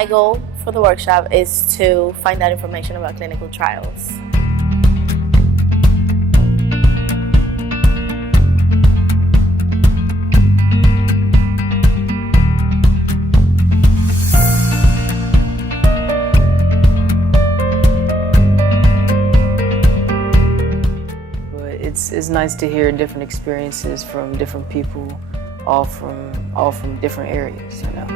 my goal for the workshop is to find out information about clinical trials. It's nice to hear different experiences from different people, all from different areas, you know.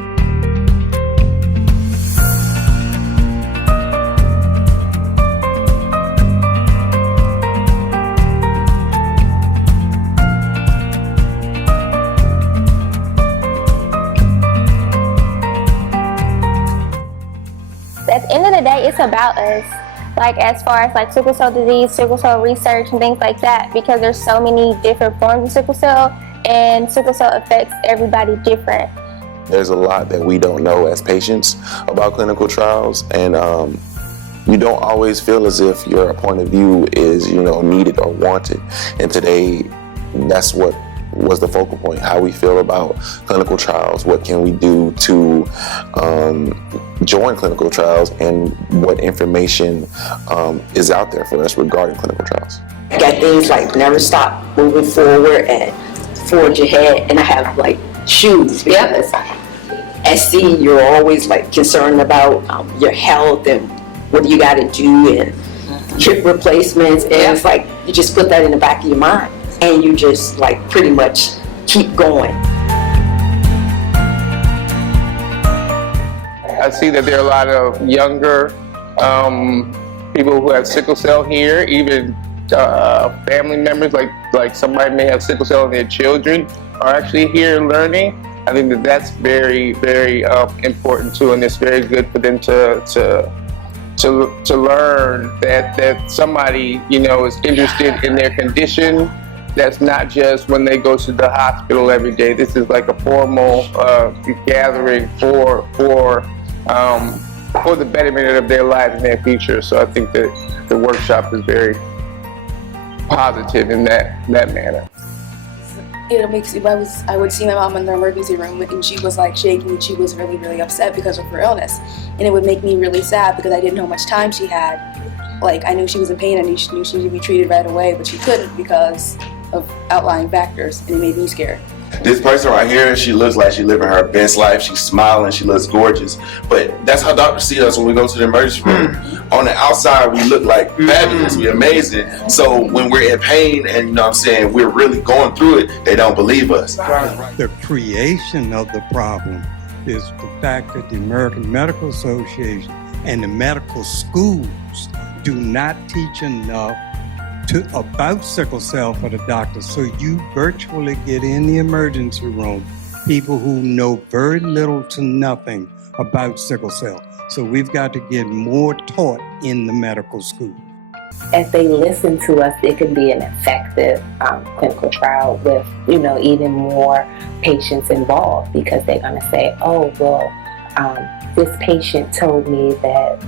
At the end of the day, it's about us. Like as far as like sickle cell disease, sickle cell research and things like that, because there's so many different forms of sickle cell and sickle cell affects everybody different. There's a lot that we don't know as patients about clinical trials, and you don't always feel as if your point of view is, needed or wanted. And today, that's what was the focal point, how we feel about clinical trials, what can we do to join clinical trials, and what information is out there for us regarding clinical trials. I got things like never stop moving forward and forge ahead, and I have like shoes because as C, you're always like concerned about your health and what you got to do and hip replacements, and it's like you just put that in the back of your mind and you just like pretty much keep going. I see that there are a lot of younger people who have sickle cell here, even family members, like somebody may have sickle cell and their children are actually here learning. I think that that's very, very important too, and it's very good for them to learn that somebody is interested in their condition. That's not just when they go to the hospital every day. This is like a formal gathering for the betterment of their lives and their future. So I think that the workshop is very positive in that manner. It makes I would see my mom in the emergency room and she was like shaking. She was really, really upset because of her illness, and it would make me really sad because I didn't know how much time she had. Like I knew she was in pain and knew she needed to be treated right away, but she couldn't because of outlying factors, and it made me scared. This person right here, she looks like she's living her best life. She's smiling, she looks gorgeous. But that's how doctors see us when we go to the emergency room. On the outside, we look like fabulous, we're amazing. So when we're in pain and we're really going through it, they don't believe us. The creation of the problem is the fact that the American Medical Association and the medical schools do not teach enough about sickle cell for the doctors. So you virtually get in the emergency room people who know very little to nothing about sickle cell. So we've got to get more taught in the medical school. As they listen to us, it can be an effective clinical trial with, even more patients involved, because they're going to say, oh, well, this patient told me that,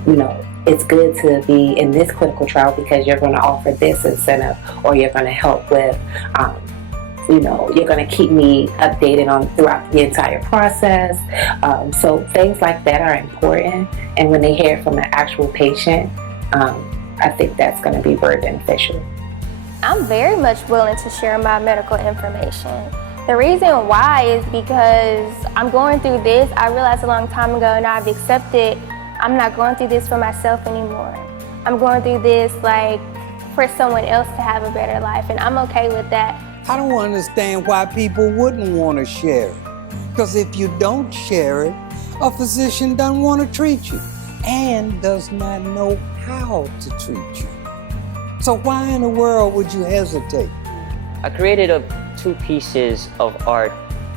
it's good to be in this clinical trial because you're going to offer this incentive, or you're going to help with, you're going to keep me updated on throughout the entire process. So things like that are important. And when they hear from an actual patient, I think that's going to be very beneficial. I'm very much willing to share my medical information. The reason why is because I'm going through this. I realized a long time ago, and I've accepted I'm not going through this for myself anymore. I'm going through this like for someone else to have a better life, and I'm okay with that. I don't understand why people wouldn't want to share it. Because if you don't share it, a physician doesn't want to treat you and does not know how to treat you. So why in the world would you hesitate? I created two pieces of art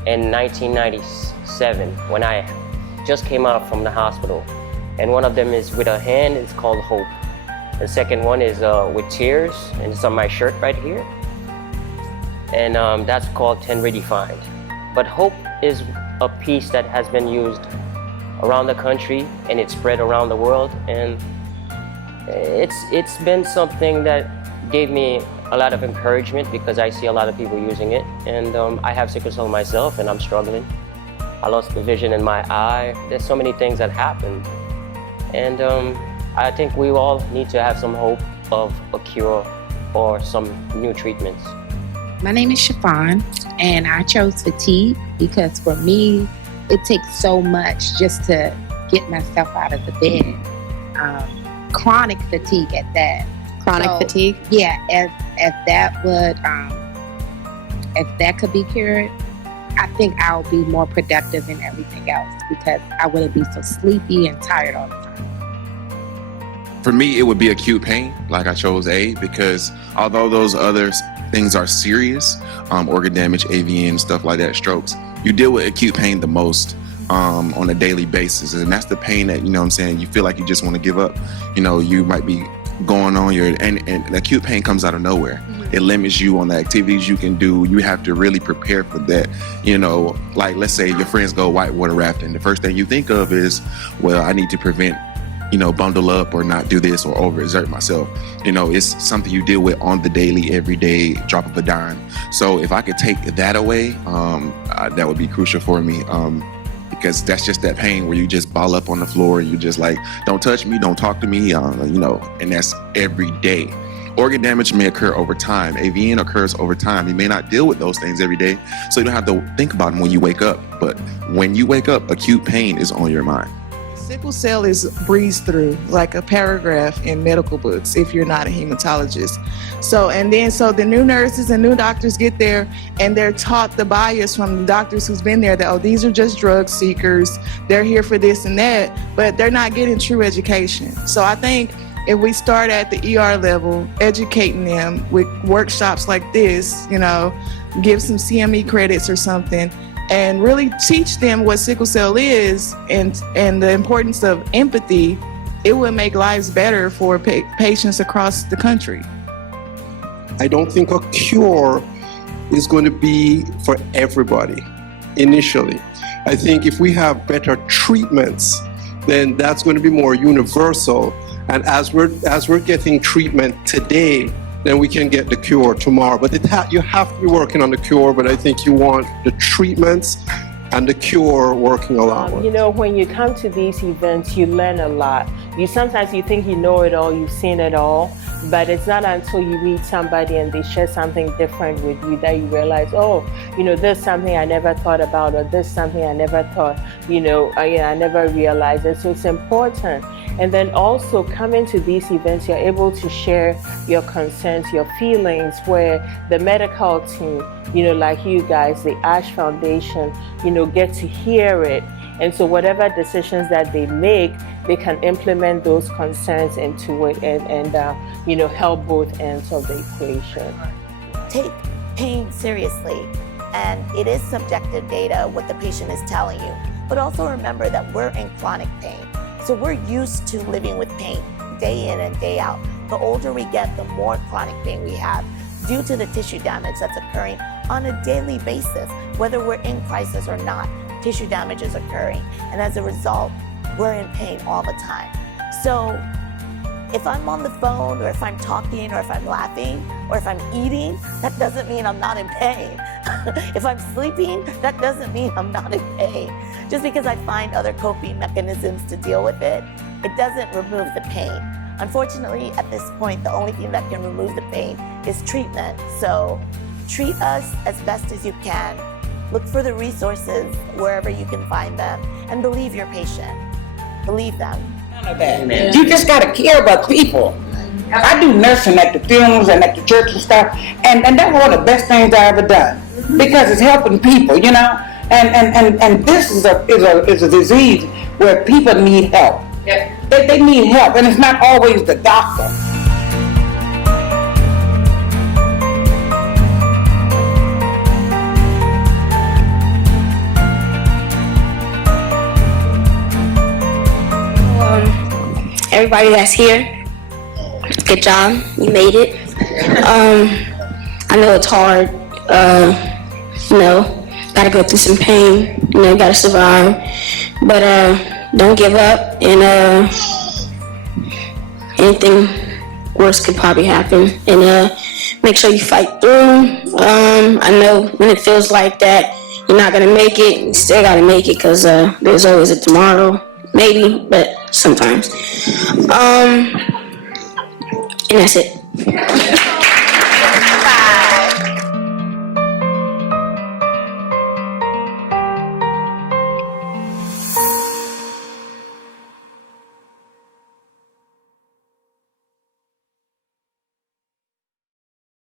in 1997 when I just came out from the hospital. And one of them is with a hand, it's called Hope. The second one is with tears, and it's on my shirt right here. And that's called 10 Redefined. But Hope is a piece that has been used around the country, and it's spread around the world. And it's been something that gave me a lot of encouragement because I see a lot of people using it. And I have sickle cell myself, and I'm struggling. I lost the vision in my eye. There's so many things that happened. And I think we all need to have some hope of a cure or some new treatments. My name is Chiffon, and I chose fatigue because for me, it takes so much just to get myself out of the bed. Chronic fatigue at that. Chronic fatigue? Yeah, if that would, if that could be cured, I think I'll be more productive in everything else because I wouldn't be so sleepy and tired all the time. For me, it would be acute pain, like I chose A, because although those other things are serious, organ damage, AVN, stuff like that, strokes, you deal with acute pain the most on a daily basis. And that's the pain that, you know what I'm saying, you feel like you just want to give up. You know, you might be going on and the acute pain comes out of nowhere. Mm-hmm. It limits you on the activities you can do. You have to really prepare for that. You know, like let's say your friends go whitewater rafting. The first thing you think of is, well, I need to prevent, you know, bundle up or not do this or overexert myself. You know, it's something you deal with on the daily, everyday, drop of a dime. So if I could take that away, that would be crucial for me. Because that's just that pain where you just ball up on the floor and you just like, don't touch me, don't talk to me, you know, and that's every day. Organ damage may occur over time. AVN occurs over time. You may not deal with those things every day, so you don't have to think about them when you wake up. But when you wake up, acute pain is on your mind. Sickle cell is breezed through like a paragraph in medical books if you're not a hematologist. So the new nurses and new doctors get there and they're taught the bias from the doctors who's been there that, oh, these are just drug seekers. They're here for this and that, but they're not getting true education. So I think if we start at the ER level, educating them with workshops like this, you know, give some CME credits or something, and really teach them what sickle cell is and the importance of empathy, it would make lives better for patients across the country. I don't think a cure is going to be for everybody initially. I think if we have better treatments, then that's going to be more universal. And as we're getting treatment today, then we can get the cure tomorrow. But you have to be working on the cure, but I think you want the treatments and the cure working along. You know, when you come to these events, you learn a lot. Sometimes you think you know it all, you've seen it all, but it's not until you meet somebody and they share something different with you that you realize, oh, you know, there's something I never thought about, or there's something I never thought, you know, I never realized it. So it's important. And then also coming to these events, you're able to share your concerns, your feelings, where the medical team, you know, like you guys, the ASH Foundation, you know, get to hear it. And so whatever decisions that they make, they can implement those concerns into it and you know, help both ends of the equation. Take pain seriously, and it is subjective data, what the patient is telling you. But also remember that we're in chronic pain. So we're used to living with pain day in and day out. The older we get, the more chronic pain we have due to the tissue damage that's occurring on a daily basis. Whether we're in crisis or not, tissue damage is occurring. And as a result, we're in pain all the time. So if I'm on the phone, or if I'm talking, or if I'm laughing, or if I'm eating, that doesn't mean I'm not in pain. If I'm sleeping, that doesn't mean I'm not in pain. Just because I find other coping mechanisms to deal with it, it doesn't remove the pain. Unfortunately, at this point, the only thing that can remove the pain is treatment. So treat us as best as you can. Look for the resources wherever you can find them, and believe your patient. Believe them. Amen. You just gotta care about people. I do nursing at the funerals and at the church and stuff, and that's one of the best things I ever done, because it's helping people, you know. And this is a disease where people need help. They need help, and it's not always the doctor. Everybody that's here, good job, you made it. I know it's hard, you know, gotta go through some pain, you know, gotta survive, but don't give up, and anything worse could probably happen, and make sure you fight through. I know when it feels like that you're not gonna make it, you still gotta make it, because there's always a tomorrow, maybe, but sometimes. And that's it.